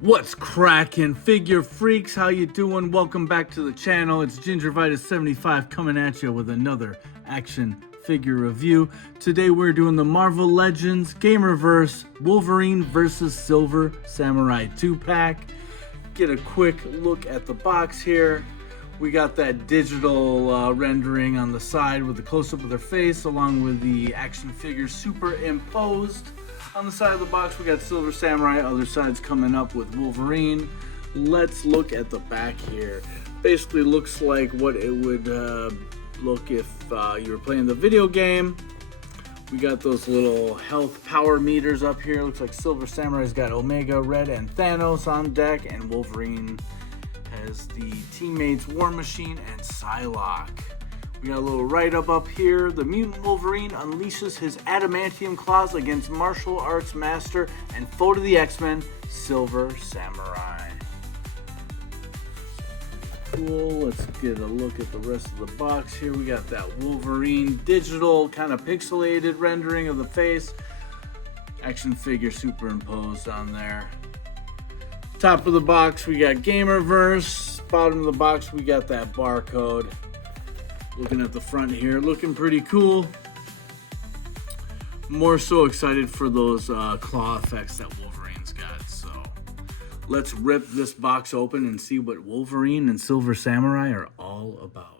What's cracking, figure freaks? How you doing? Welcome back to the channel. It's Gingervitis75 coming at you with another action figure review. Today we're doing the Marvel Legends Gamerverse Wolverine vs. Silver Samurai 2-pack. Get a quick look at the box here. We got that digital rendering on the side with the close-up of their face, along with the action figure superimposed. On the side of the box, we got Silver Samurai. Other side's coming up with Wolverine. Let's look at the back here. Basically looks like what it would look if you were playing the video game. We got those little health power meters up here. Looks like Silver Samurai's got Omega, Red, and Thanos on deck, and Wolverine has the teammates War Machine and Psylocke. We got a little write-up up here. The mutant Wolverine unleashes his adamantium claws against martial arts master and foe to the X-Men, Silver Samurai. Cool. Let's get a look at the rest of the box here. We got that Wolverine digital kind of pixelated rendering of the face. Action figure superimposed on there. Top of the box, we got Gamerverse. Bottom of the box, we got that barcode. Looking at the front here, looking pretty cool. More so excited for those claw effects that Wolverine's got. So let's rip this box open and see what Wolverine and Silver Samurai are all about.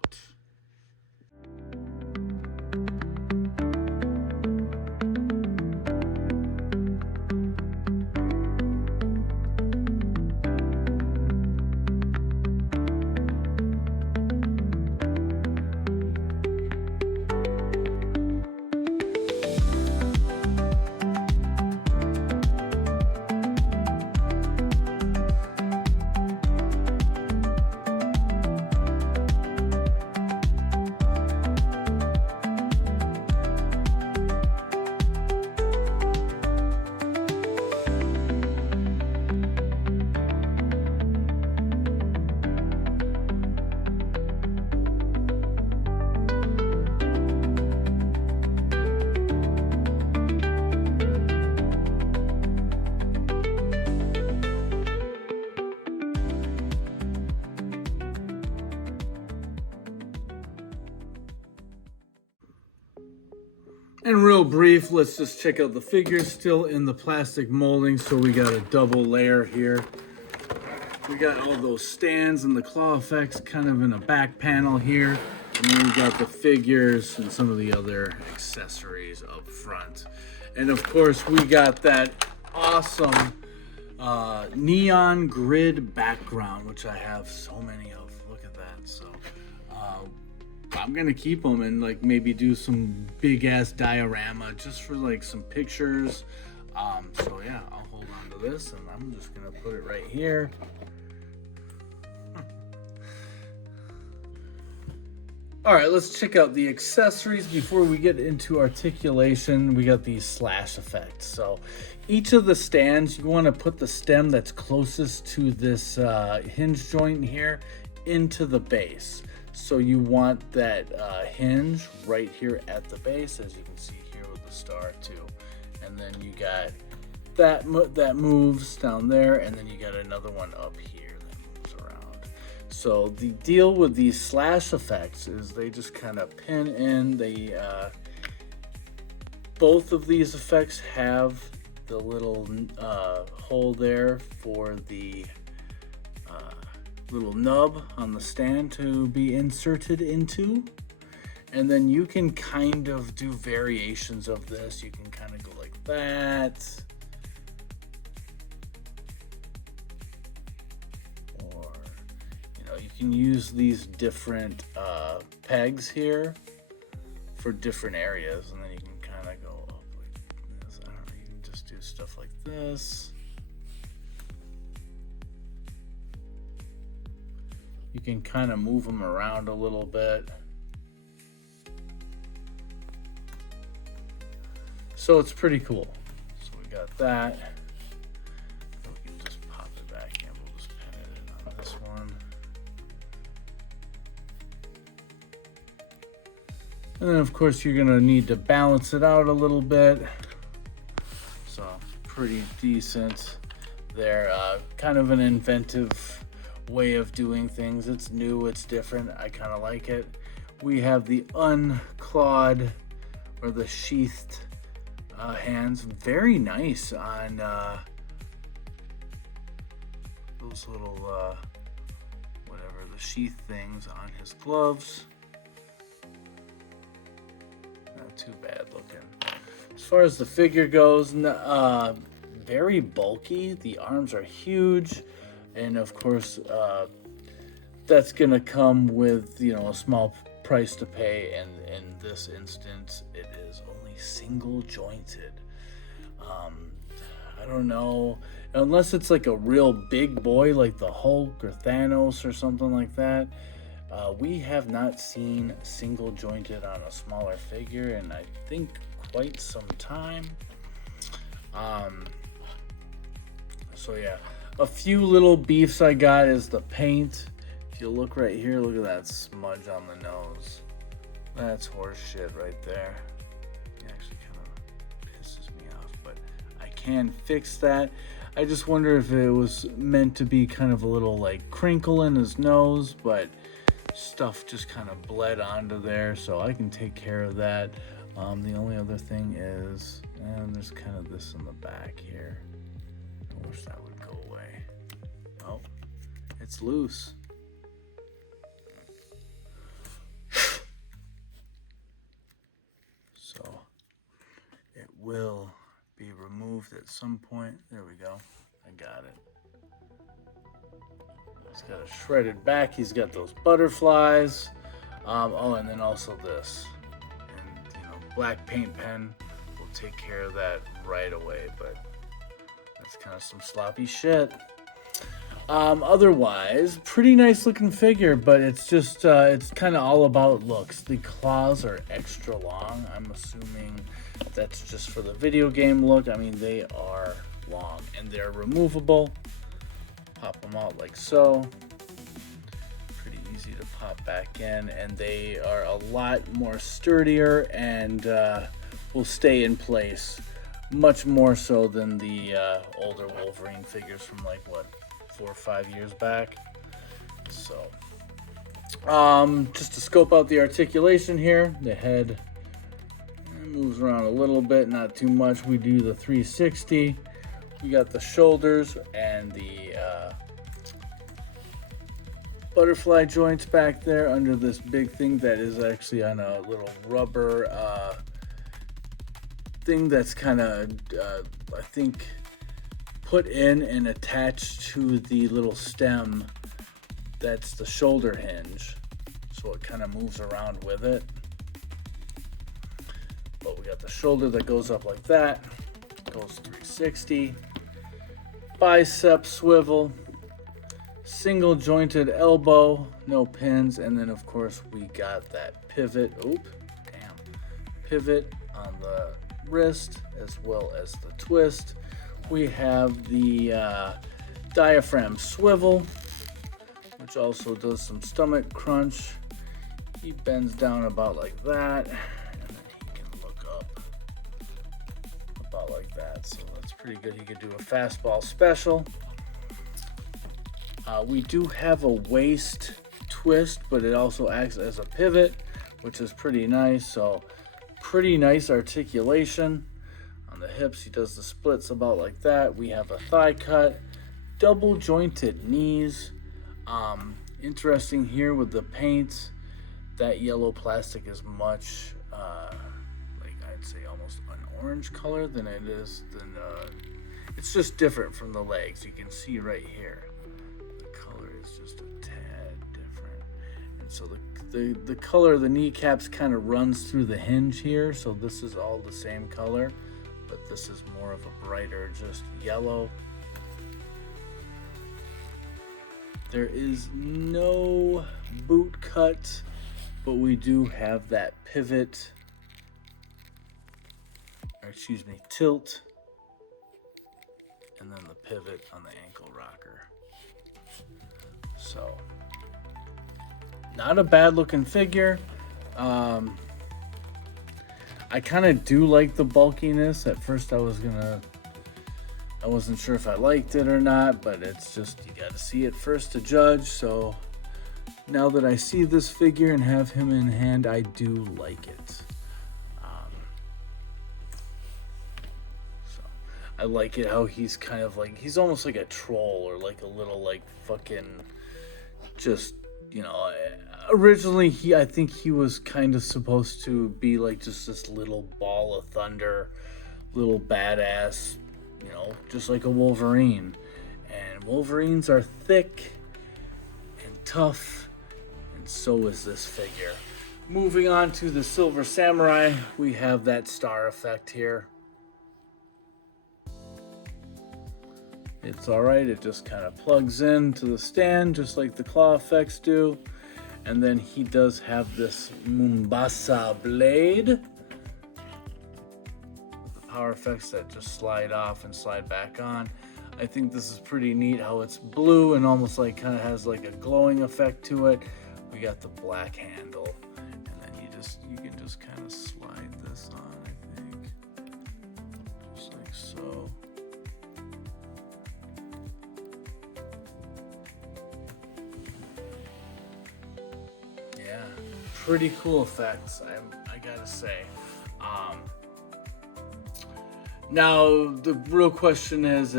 And real brief, let's just check out the figures. Still in the plastic molding, so we got a double layer here. We got all those stands and the claw effects kind of in a back panel here. And then we got the figures and some of the other accessories up front. And of course, we got that awesome neon grid background, which I have so many of. Look at that. So I'm gonna keep them and like maybe do some big ass diorama just for like some pictures. So yeah, I'll hold on to this and I'm just gonna put it right here. All right, let's check out the accessories before we get into articulation. We got these slash effects. So each of the stands, you want to put the stem that's closest to this hinge joint here into the base. So you want that hinge right here at the base, as you can see here with the star too. And then you got that moves down there, and then you got another one up here that moves around. So the deal with these slash effects is they just kind of pin in. They both of these effects have the little hole there for the little nub on the stand to be inserted into, and then you can kind of do variations of this. You can kind of go like that, or you know, you can use these different pegs here for different areas, and then you can kind of go up like this. I don't know, you can just do stuff like this. You can kind of move them around a little bit. So it's pretty cool. So we got that. We can just pop it back in. We'll just pin it in on this one. And then of course you're gonna need to balance it out a little bit. So pretty decent there. Kind of an inventive way of doing things. It's new, it's different. I kind of like it. We have the unclawed or the sheathed hands. Very nice on those little whatever, the sheath things on his gloves. Not too bad looking. As far as the figure goes, very bulky. The arms are huge, and of course that's gonna come with, you know, a small price to pay, and in this instance it is only single jointed. I don't know, unless it's like a real big boy like the Hulk or Thanos or something like that. We have not seen single jointed on a smaller figure in, I think, quite some time. So yeah, a few little beefs I got is the paint. If you look right here, look at that smudge on the nose. That's horse shit right there. It actually kind of pisses me off, but I can fix that. I just wonder if it was meant to be kind of a little like crinkle in his nose, but stuff just kind of bled onto there, so I can take care of that. The only other thing is, and there's kind of this in the back here. I wish that would go away. Oh, it's loose. So it will be removed at some point. There we go. I got it. He's got a shredded back. He's got those butterflies. Oh, and then also this. And, you know, black paint pen will take care of that right away. But that's kind of some sloppy shit. Otherwise, pretty nice looking figure, but it's just, it's kind of all about looks. The claws are extra long. I'm assuming that's just for the video game look. I mean, they are long and they're removable. Pop them out like so. Pretty easy to pop back in, and they are a lot more sturdier and will stay in place much more so than the older Wolverine figures from like what, 4 or 5 years back. So just to scope out the articulation here, the head moves around a little bit, not too much. We do the 360. We got the shoulders and the butterfly joints back there under this big thing that is actually on a little rubber thing that's kind of, I think, put in and attached to the little stem that's the shoulder hinge. So it kind of moves around with it. But we got the shoulder that goes up like that, goes 360. Bicep swivel, single jointed elbow, no pins, and then of course we got that pivot, pivot on the wrist as well as the twist. We have the diaphragm swivel, which also does some stomach crunch. He bends down about like that, and then he can look up about like that, so that's pretty good. He could do a fastball special. We do have a waist twist, but it also acts as a pivot, which is pretty nice. So pretty nice articulation. On the hips, he does the splits about like that. We have a thigh cut, double jointed knees. Interesting here with the paint, that yellow plastic is much like, I'd say almost an orange color than it is than it's just different from the legs. You can see right here the color is just a tad different, and so the color of the kneecaps kind of runs through the hinge here, so this is all the same color, but this is more of a brighter just yellow. There is no boot cut, but we do have that pivot, or excuse me, tilt, and then the pivot on the ankle rocker. So, not a bad looking figure. I kind of do like the bulkiness. At first I was gonna I wasn't sure if I liked it or not, but it's just, you got to see it first to judge. So now that I see this figure and have him in hand, I do like it. So I like it how he's kind of like, he's almost like a troll or like a little like fucking just, you know, originally I think he was kind of supposed to be like just this little ball of thunder, little badass, you know, just like a Wolverine. And Wolverines are thick and tough, and so is this figure. Moving on to the Silver Samurai, we have that star effect here. It's alright, it just kind of plugs in to the stand just like the claw effects do. And then he does have this Mombasa blade. The power effects that just slide off and slide back on. I think this is pretty neat how it's blue and almost like kind of has like a glowing effect to it. We got the black handle. And then you can just kind of slide this on, I think. Just like so. Pretty cool effects, I gotta say. Now the real question is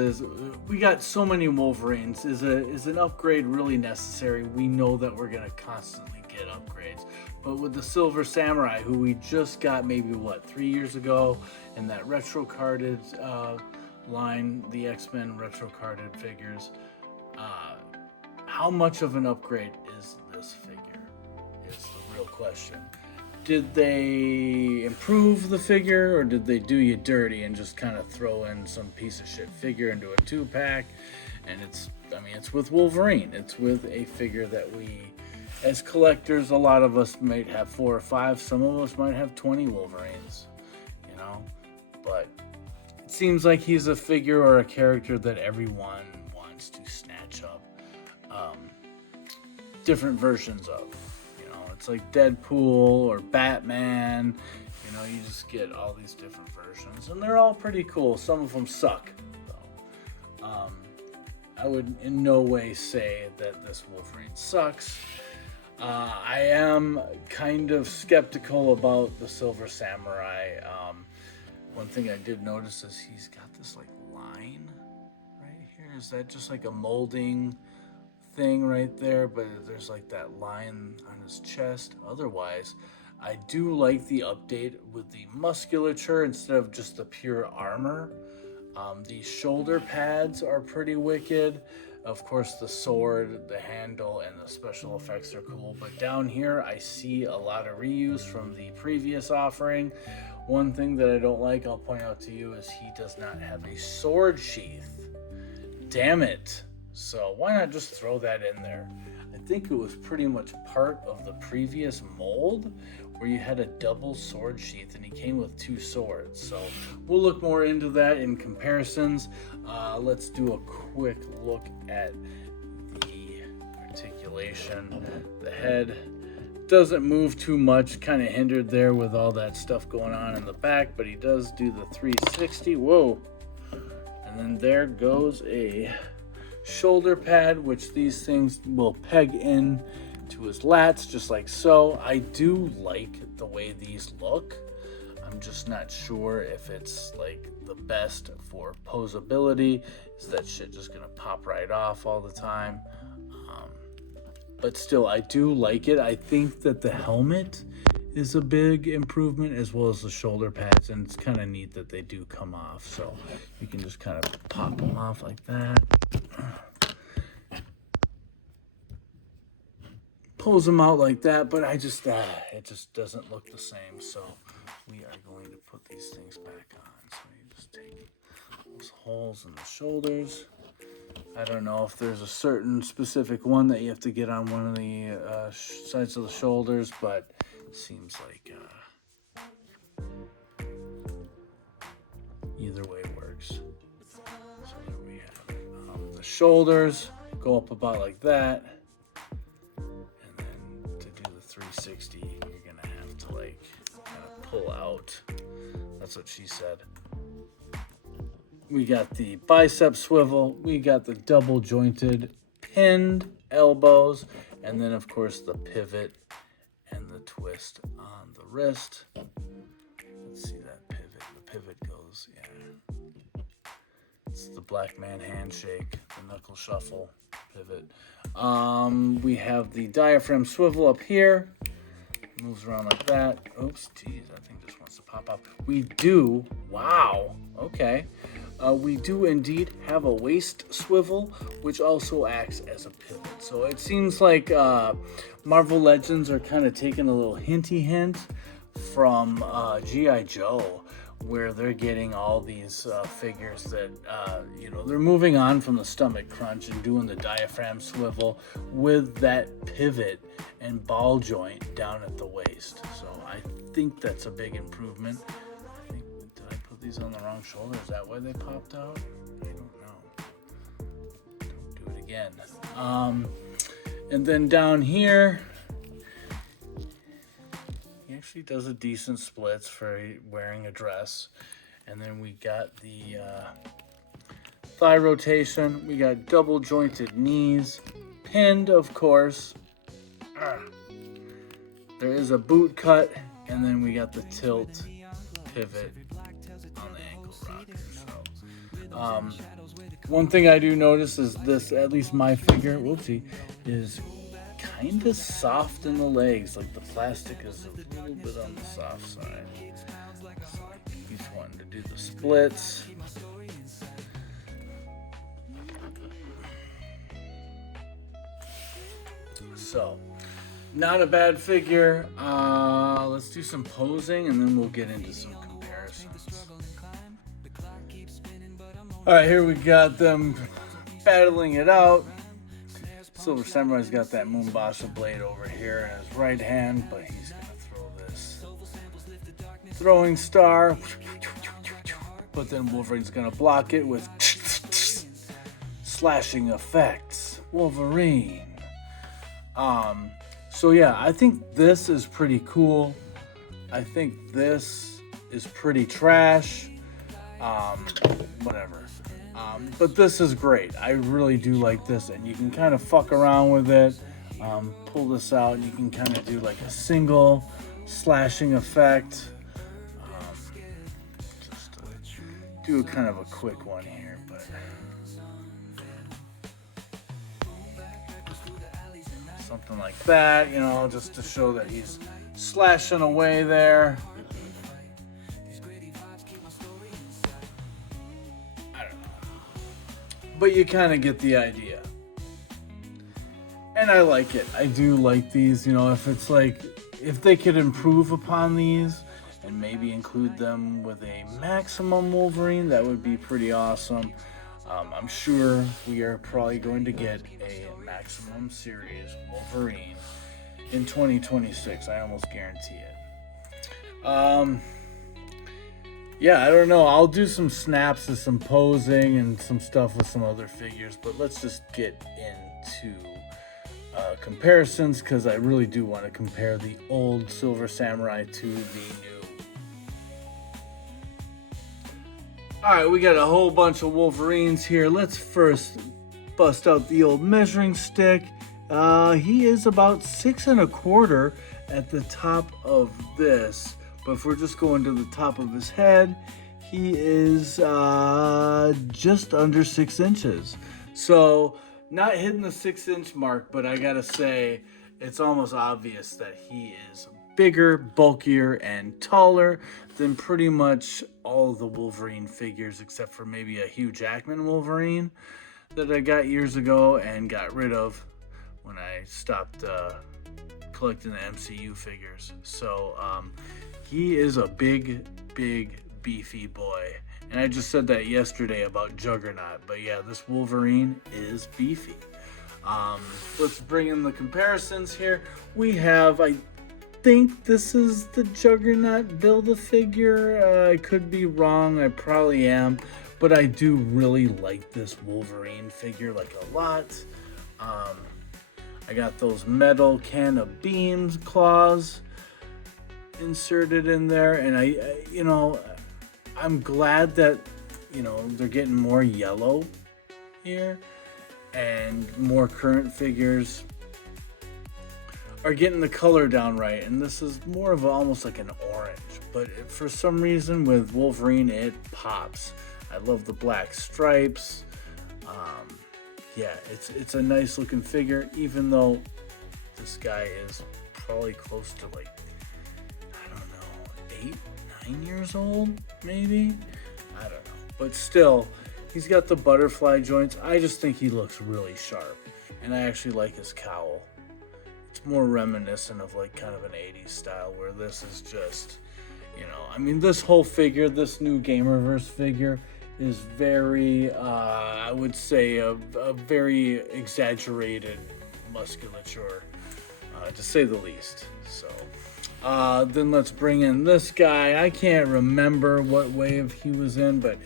we got so many Wolverines. Is an upgrade really necessary? We know that we're gonna constantly get upgrades, but with the Silver Samurai, who we just got maybe 3 years ago, in that retro carded line, the X-Men retro carded figures, how much of an upgrade is this figure? Is the real question. Did they improve the figure, or did they do you dirty and just kind of throw in some piece of shit figure into a 2-pack? And it's with Wolverine. It's with a figure that we, as collectors, a lot of us might have 4 or 5. Some of us might have 20 Wolverines, you know? But it seems like he's a figure or a character that everyone wants to snatch up different versions of. It's like Deadpool or Batman, you know, you just get all these different versions, and they're all pretty cool. Some of them suck, though. I would in no way say that this Wolverine sucks. I am kind of skeptical about the Silver Samurai. One thing I did notice is he's got this like line right here. Is that just like a molding thing right there? But there's like that line on his chest. Otherwise, I do like the update with the musculature instead of just the pure armor. The shoulder pads are pretty wicked. Of course, the sword, the handle, and the special effects are cool. But down here, I see a lot of reuse from the previous offering. One thing that I don't like, I'll point out to you, is he does not have a sword sheath. Damn it. So why not just throw that in there? I think it was pretty much part of the previous mold where you had a double sword sheath and he came with 2 swords. So we'll look more into that in comparisons. Let's do a quick look at the articulation. The head doesn't move too much, kind of hindered there with all that stuff going on in the back, but he does do the 360. Whoa. And then there goes a shoulder pad, which these things will peg in to his lats just like so. I do like the way these look. I'm just not sure if it's like the best for posability. Is that shit just gonna pop right off all the time? But still, I do like it. I think that the helmet is a big improvement, as well as the shoulder pads, and it's kind of neat that they do come off, so you can just kind of pop them off like that, pulls them out like that. But it just doesn't look the same, so we are going to put these things back on. So you just take those holes in the shoulders. I don't know if there's a certain specific one that you have to get on one of the sides of the shoulders, but it seems like either way works. So there we have the shoulders go up about like that, and then to do the 360, you're gonna have to like kind of pull out. That's what she said. We got the bicep swivel. We got the double jointed pinned elbows. And then, of course, the pivot and the twist on the wrist. Let's see that pivot. The pivot goes, yeah. It's the black man handshake, the knuckle shuffle pivot. We have the diaphragm swivel up here. Moves around like that. Oops, geez, I think this wants to pop up. We do, wow, okay. We do indeed have a waist swivel, which also acts as a pivot. So it seems like Marvel Legends are kind of taking a little hinty hint from G.I. Joe, where they're getting all these figures that, they're moving on from the stomach crunch and doing the diaphragm swivel with that pivot and ball joint down at the waist. So I think that's a big improvement. Did I put these on the wrong shoulder? Is that why they popped out? I don't know. Don't do it again. And then down here, he actually does a decent splits for wearing a dress. And then we got the thigh rotation. We got double jointed knees, pinned, of course. There is a boot cut, and then we got the tilt pivot on the ankle rocker. So, one thing I do notice is this, at least my figure, whoopsie, is kind of soft in the legs. Like the plastic is a little bit on the soft side. So he's wanting to do the splits. So, not a bad figure. Let's do some posing and then we'll get into some comparisons. Alright, here we got them battling it out. Silver Samurai's got that Moonbasha blade over here in his right hand, but he's going to throw this throwing star. But then Wolverine's going to block it with slashing effects. Wolverine. So yeah, I think this is pretty cool. I think this is pretty trash. Whatever. But this is great. I really do like this, and you can kind of fuck around with it. Pull this out, and you can kind of do like a single slashing effect. Just do kind of a quick one here, but something like that, just to show that he's slashing away there. I don't know. But you kind of get the idea. And I like it. I do like these, if they could improve upon these and maybe include them with a maximum Wolverine, that would be pretty awesome. I'm sure we are probably going to get a maximum series Wolverine in 2026. I almost guarantee it. Yeah, I don't know. I'll do some snaps of some posing and some stuff with some other figures, but let's just get into comparisons, because I really do want to compare the old Silver Samurai to the new. Alright, we got a whole bunch of Wolverines here. Let's first bust out the old measuring stick. He is about 6 1/4 at the top of this. But if we're just going to the top of his head, he is just under 6 inches. So, not hitting the 6-inch mark, but I gotta say, it's almost obvious that he is bigger, bulkier, and taller than pretty much all the Wolverine figures, except for maybe a Hugh Jackman Wolverine that I got years ago and got rid of when I stopped collecting the MCU figures. So he is a big, beefy boy. And I just said that yesterday about Juggernaut, but yeah, this Wolverine is beefy. Let's bring in the comparisons here. We have, I think this is the Juggernaut Build-A-Figure. I could be wrong, I probably am, but I do really like this Wolverine figure like a lot. I got those metal can of beans claws inserted in there, and I'm glad that you know, they're getting more yellow here, and more current figures are getting the color down right, and this is more of almost like an orange, but for some reason with Wolverine it pops. I love the black stripes. Yeah, it's a nice looking figure, even though this guy is probably close to, like, I don't know, 8-9 years old maybe, I don't know, but still he's got the butterfly joints. I just think he looks really sharp, and I actually like his cowl. It's more reminiscent of like kind of an 80s style, where this is just, you know, I mean, this whole figure, this new Gamerverse figure is very, I would say a very exaggerated musculature, to say the least. So then let's bring in this guy. I can't remember what wave he was in, but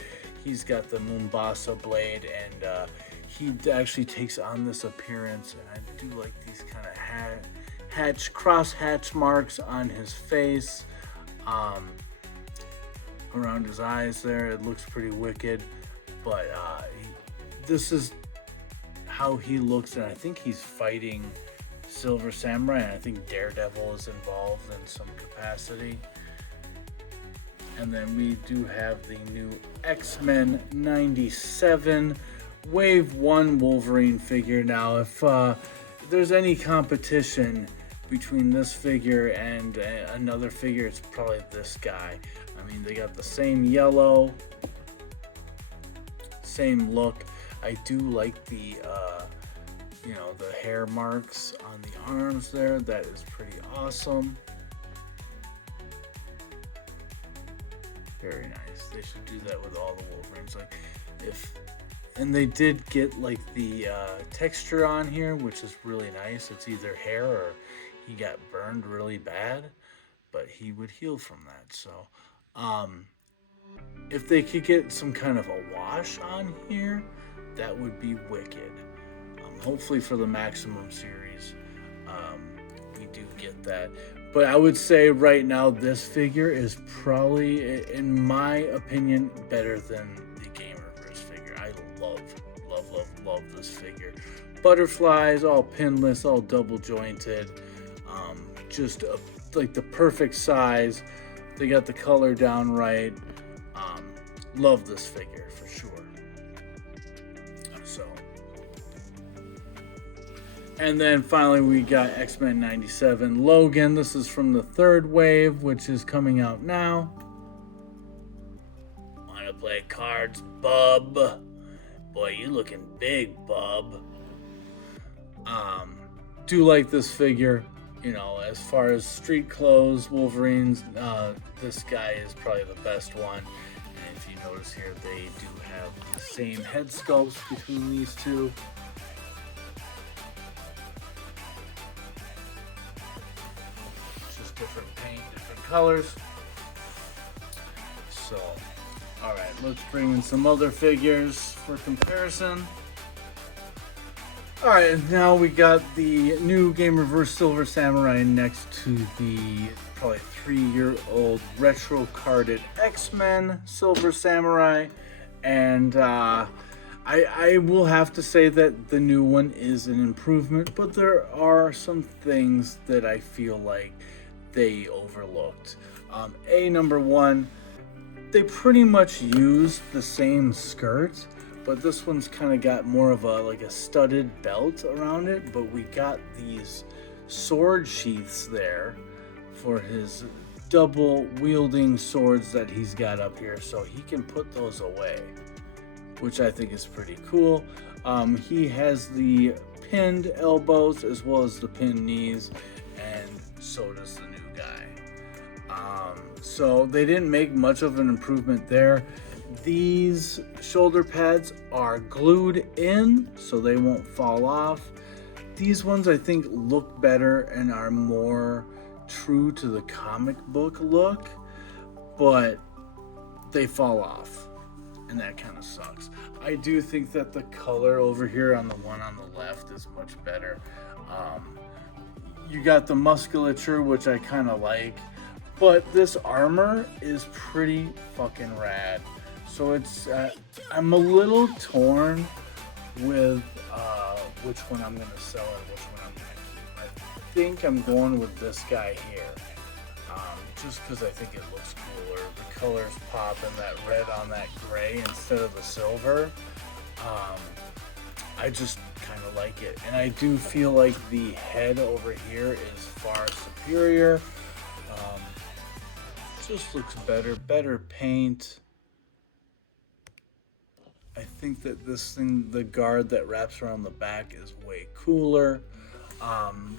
he's got the Mombasa blade, and he actually takes on this appearance, and I do like these kind of cross hatch marks on his face, around his eyes there. It looks pretty wicked, but this is how he looks, and I think he's fighting Silver Samurai, and I think Daredevil is involved in some capacity. And then we do have the new X-Men 97 Wave 1 Wolverine figure. Now, if there's any competition between this figure and another figure, it's probably this guy. I mean, they got the same yellow, same look. I do like the, you know, the hair marks on the arms there. That is pretty awesome. Very nice. They should do that with all the Wolverines. Like, and they did get like the texture on here, which is really nice. It's either hair or he got burned really bad, but he would heal from that. So if they could get some kind of a wash on here, that would be wicked. Hopefully for the Maximum series, we do get that. But I would say right now this figure is probably, in my opinion, better than the Gamerverse figure. I love this figure. Butterflies, all pinless, all double jointed, just like the perfect size. They got the color down right. Love this figure for sure. So, and then finally we got X-Men 97 Logan. This is from the third wave, which is coming out now. Wanna play cards, bub? Boy, you looking big, bub. Do like this figure. You know, as far as street clothes, Wolverines, this guy is probably the best one. And if you notice here, they do have the same head sculpts between these two. Just different paint, different colors. So, alright, let's bring in some other figures for comparison. Alright, now we got the new Gamerverse Silver Samurai next to the probably 3-year-old retro carded X-Men Silver Samurai. And I will have to say that the new one is an improvement, but there are some things that I feel like they overlooked. Number one, they pretty much used the same skirt, but this one's kind of got more of a like a studded belt around it, but we got these sword sheaths there for his double wielding swords that he's got up here, so he can put those away, which I think is pretty cool. He has the pinned elbows as well as the pinned knees, and so does the new guy. So they didn't make much of an improvement there. These shoulder pads are glued in, so they won't fall off. These ones I think look better and are more true to the comic book look, but they fall off, and that kind of sucks. I do think that the color over here on the one on the left is much better. You got the musculature, which I kind of like, but this armor is pretty fucking rad. So it's I'm a little torn with which one I'm gonna sell and which one I'm gonna keep. I think I'm going with this guy here, just because I think it looks cooler. The colors pop and that red on that gray instead of the silver. I just kind of like it, and I do feel like the head over here is far superior. Just looks better paint. I think that this thing, the guard that wraps around the back, is way cooler.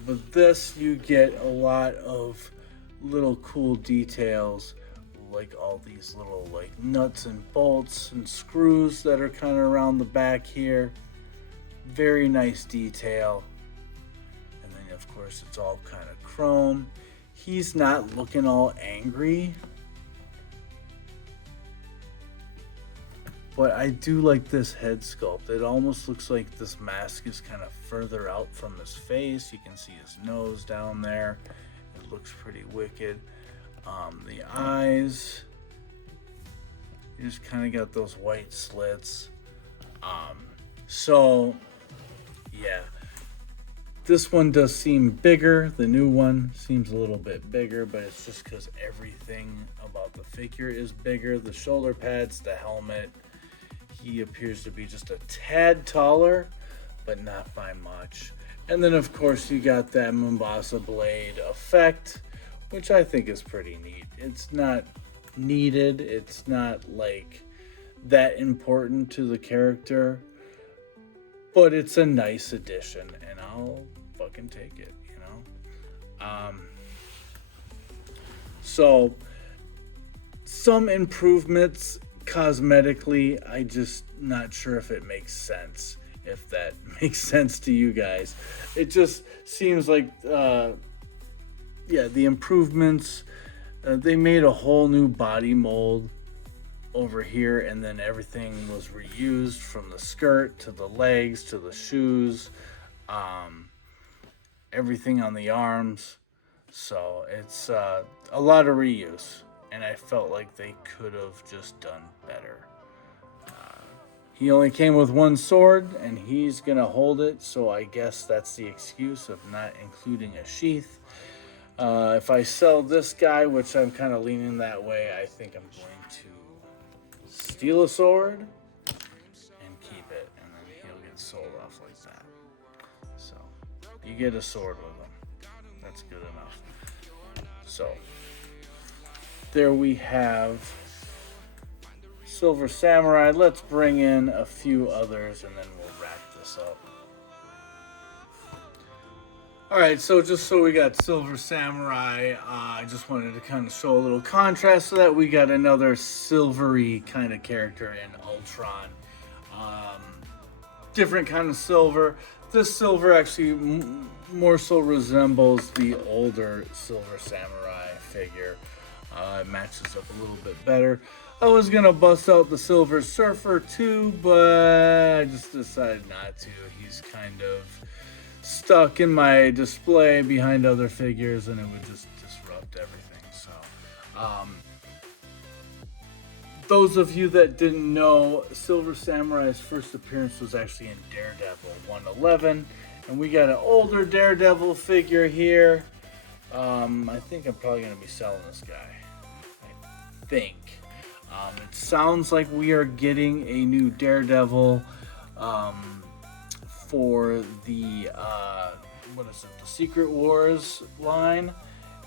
With this, you get a lot of little cool details, like all these little like nuts and bolts and screws that are kind of around the back here. Very nice detail. And then of course it's all kind of chrome. He's not looking all angry, but I do like this head sculpt. It almost looks like this mask is kind of further out from his face. You can see his nose down there. It looks pretty wicked. The eyes, you just kind of got those white slits. So yeah, this one does seem bigger. The new one seems a little bit bigger, but it's just because everything about the figure is bigger. The shoulder pads, the helmet. He appears to be just a tad taller, but not by much. And then of course you got that Mombasa blade effect, which I think is pretty neat. It's not needed. It's not like that important to the character, but it's a nice addition, and I'll fucking take it, you know? So some improvements cosmetically. I just not sure if it makes sense, if that makes sense to you guys. It just seems like yeah, the improvements, they made a whole new body mold over here, and then everything was reused, from the skirt to the legs to the shoes, everything on the arms. So it's a lot of reuse, and I felt like they could have just done better. He only came with one sword, and he's gonna hold it, so I guess that's the excuse of not including a sheath. If I sell this guy, which I'm kind of leaning that way, I think I'm going to steal a sword and keep it, and then he'll get sold off like that. So you get a sword with him. That's good enough. So there we have Silver Samurai. Let's bring in a few others and then we'll wrap this up. Alright, so just so we got Silver Samurai, I just wanted to kind of show a little contrast to that. We got another silvery kind of character in Ultron. Different kind of silver. This silver actually more so resembles the older Silver Samurai figure. It matches up a little bit better. I was gonna bust out the Silver Surfer too, but I just decided not to. He's kind of stuck in my display behind other figures, and it would just disrupt everything. So, those of you that didn't know, Silver Samurai's first appearance was actually in Daredevil 111, and we got an older Daredevil figure here. I think I'm probably gonna be selling this guy. I think. It sounds like we are getting a new Daredevil for the what is it, the Secret Wars line,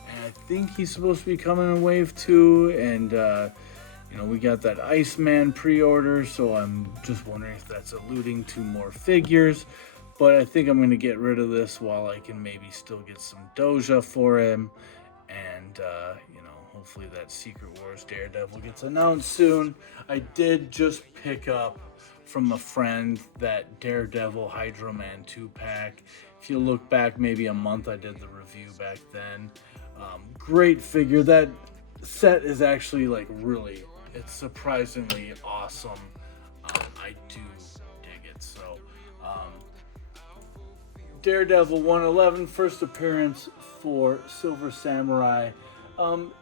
and I think he's supposed to be coming in Wave 2, and you know, we got that Iceman pre-order, so I'm just wondering if that's alluding to more figures. But I think I'm going to get rid of this while I can maybe still get some Doja for him, and you know, hopefully that Secret Wars Daredevil gets announced soon. I did just pick up from a friend that Daredevil Hydro Man 2-pack. If you look back maybe a month, I did the review back then. Great figure. That set is actually like really, it's surprisingly awesome. I do dig it. So Daredevil 111, first appearance for Silver Samurai.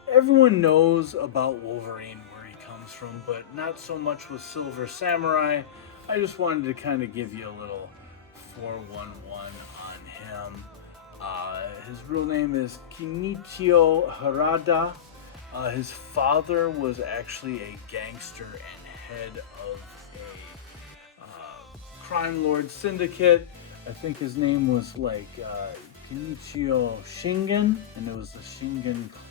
Everyone knows about Wolverine, where he comes comes from, but not so much with Silver Samurai. I just wanted to kind of give you a little 411 on him. His real name is Kenichio Harada. His father was actually a gangster and head of a crime lord syndicate. I think his name was like Kenichio Shingen, and it was the Shingen clan.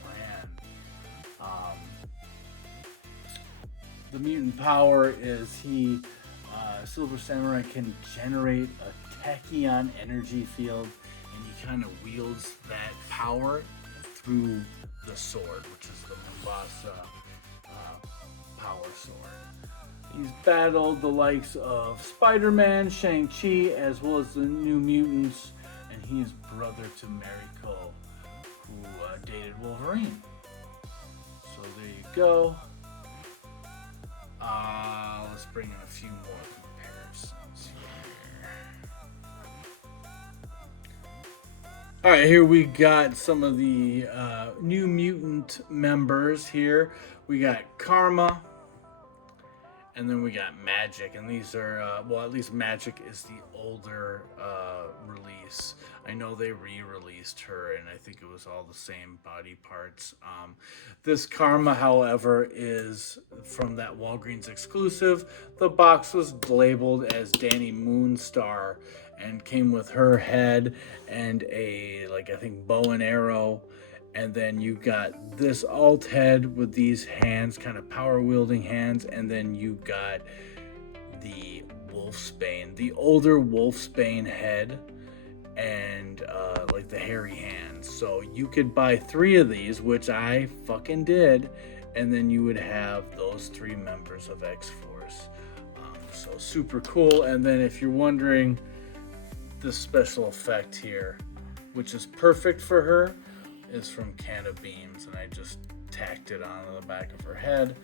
The mutant power is Silver Samurai can generate a tachyon energy field, and he kind of wields that power through the sword, which is the Mombasa power sword. He's battled the likes of Spider-Man, Shang-Chi, as well as the New Mutants, and he is brother to Mariko, who dated Wolverine. So there you go. Let's bring in a few more comparisons here. Alright, here we got some of the New Mutant members here. We got Karma, and then we got Magic, and these are, well, at least Magic is the older release. I know they re-released her, and I think it was all the same body parts. This Karma, however, is from that Walgreens exclusive. The box was labeled as Danny Moonstar and came with her head and a, like, I think, bow and arrow. And then you got this alt head with these hands, kind of power wielding hands, and then you got the Wolfsbane, the older Wolfsbane head, and like the hairy hands. So you could buy 3 of these, which I fucking did, and then you would have those 3 members of X-Force. So super cool. And then if you're wondering, this special effect here, which is perfect for her, is from Canna Beams, and I just tacked it onto the back of her head.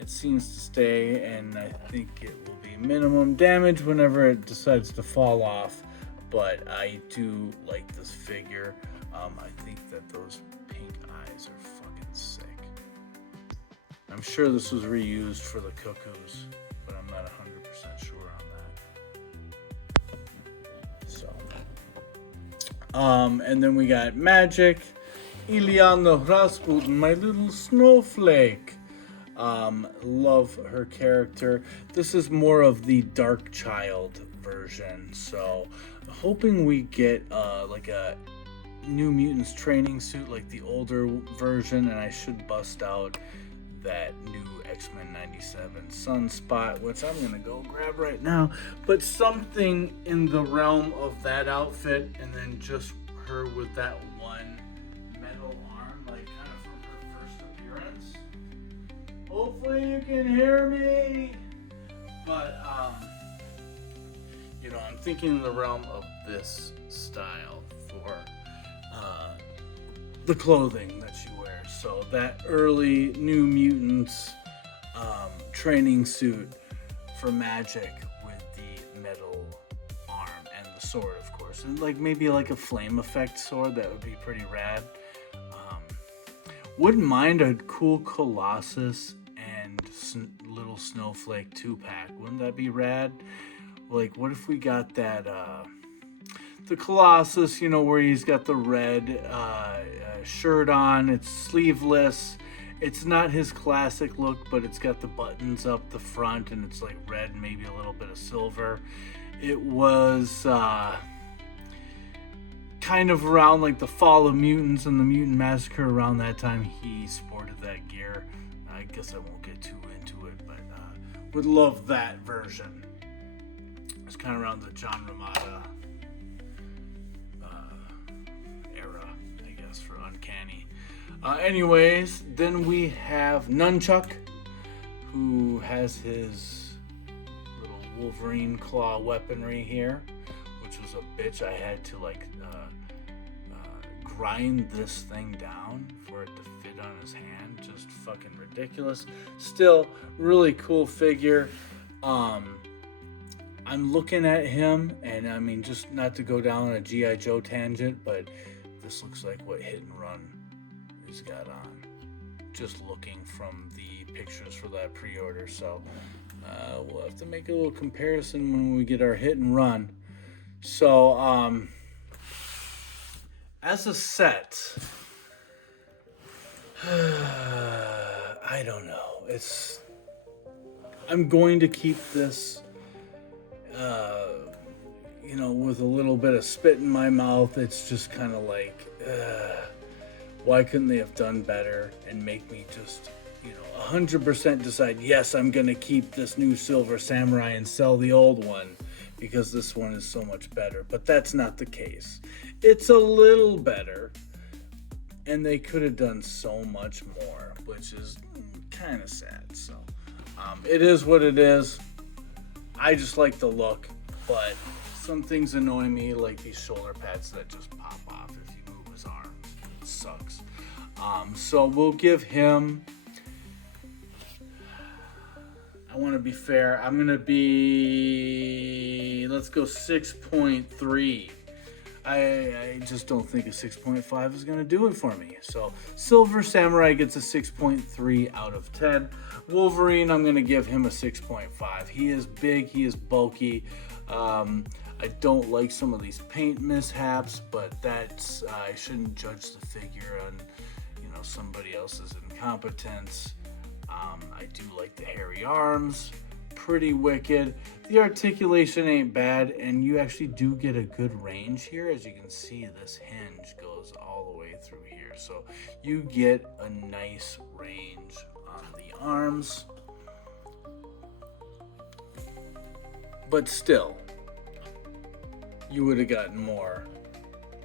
It seems to stay, and I think it will be minimum damage whenever it decides to fall off, but I do like this figure. I think that those pink eyes are fucking sick. I'm sure this was reused for the Cuckoos, but I'm not 100% sure on that. So, and then we got Magic, Ileana Rasputin, my little snowflake. Love her character. This is more of the Dark Child version, so hoping we get like a New Mutants training suit like the older version, and I should bust out that new X-Men 97 Sunspot, which I'm gonna go grab right now. But something in the realm of that outfit, and then just her with that one metal arm, like kind of from her first appearance. Hopefully you can hear me. But you know, I'm thinking in the realm of this style for the clothing that she wears. So that early New Mutants training suit for Magic with the metal arm and the sword, of course, and like maybe like a flame effect sword. That would be pretty rad. Wouldn't mind a cool Colossus and little Snowflake 2-pack. Wouldn't that be rad? Like, what if we got that the Colossus, you know, where he's got the red shirt on, it's sleeveless, it's not his classic look, but it's got the buttons up the front, and it's like red, maybe a little bit of silver. It was kind of around like the Fall of Mutants and the Mutant Massacre. Around that time he sported that gear. I guess I won't get too into it, but would love that version. It's kind of around the John Romita era, I guess, for Uncanny. Anyways, then we have Nunchuck, who has his little Wolverine claw weaponry here, which was a bitch. I had to like grind this thing down for it to fit on his hand. Just fucking ridiculous. Still, really cool figure. I'm looking at him, and I mean, just not to go down a G.I. Joe tangent, but this looks like what Hit and Run has got on. Just looking from the pictures for that pre-order. So we'll have to make a little comparison when we get our hit and run. So as a set, I don't know. I'm going to keep this, with a little bit of spit in my mouth. It's just kind of like, why couldn't they have done better and make me just, 100% decide, yes, I'm going to keep this new Silver Samurai and sell the old one because this one is so much better. But that's not the case. It's a little better, and they could have done so much more, which is kind of sad. So it is what it is. I just like the look, but some things annoy me, like these shoulder pads that just pop off if you move his arms. It sucks. So we'll give him, I want to be fair, I'm going to be, let's go 6.3. I just don't think a 6.5 is going to do it for me. So Silver Samurai gets a 6.3 out of 10. Wolverine, I'm going to give him a 6.5. He is big, he is bulky. I don't like some of these paint mishaps, but that's, I shouldn't judge the figure on, somebody else's incompetence. I do like the hairy arms, pretty wicked. The articulation ain't bad, and you actually do get a good range here. As you can see, this hinge goes all the way through here, so you get a nice range on the arms. But still, you would have gotten more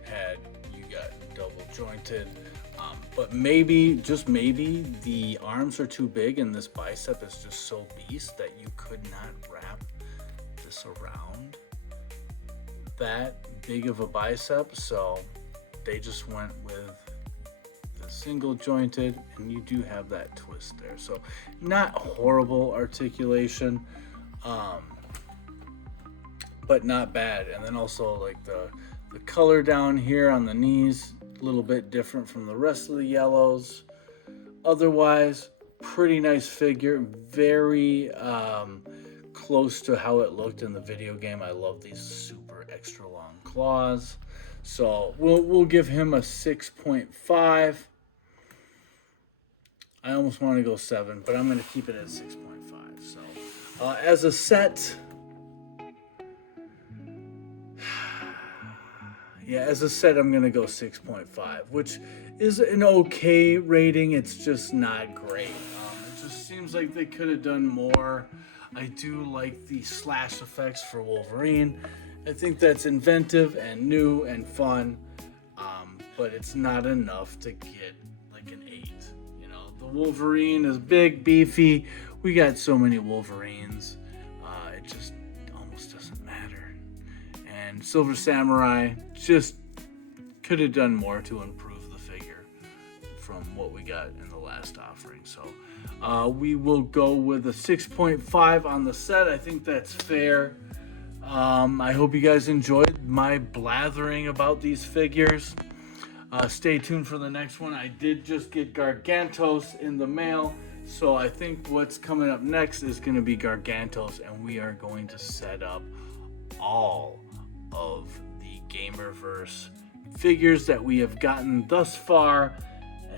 had you got double jointed. But maybe, just maybe, the arms are too big and this bicep is just so beast that you could not wrap this around that big of a bicep. So they just went with the single jointed, and you do have that twist there. So not horrible articulation, but not bad. And then also like the color down here on the knees, a little bit different from the rest of the yellows. Otherwise, pretty nice figure, very close to how it looked in the video game. I love these super extra long claws. So we'll give him a 6.5. I almost want to go 7, but I'm going to keep it at 6.5. So as a set, I'm going to go 6.5, which is an okay rating. It's just not great. It just seems like they could have done more. I do like the slash effects for Wolverine. I think that's inventive and new and fun, but it's not enough to get like an 8. The Wolverine is big, beefy. We got so many Wolverines. It just almost doesn't matter. And Silver Samurai just could have done more to improve the figure from what we got in the last offering. So we will go with a 6.5 on the set. I think that's fair. I hope you guys enjoyed my blathering about these figures. Stay tuned for the next one. I did just get Gargantos in the mail, so I think what's coming up next is going to be Gargantos, and we are going to set up all of the Gamerverse figures that we have gotten thus far,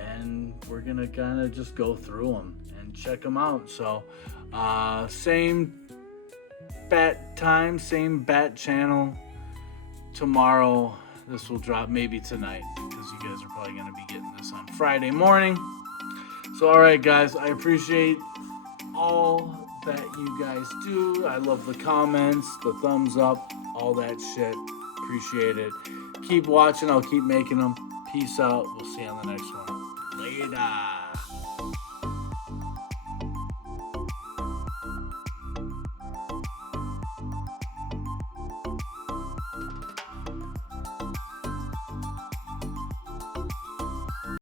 and we're going to kind of just go through them and check them out. So same bat time, same bat channel tomorrow. This will drop maybe tonight because you guys are probably going to be getting this on Friday morning. So all right guys, I appreciate all that you guys do. I love the comments, the thumbs up, all that shit. Appreciate it. Keep watching. I'll keep making them. Peace out. We'll see you on the next one. Later.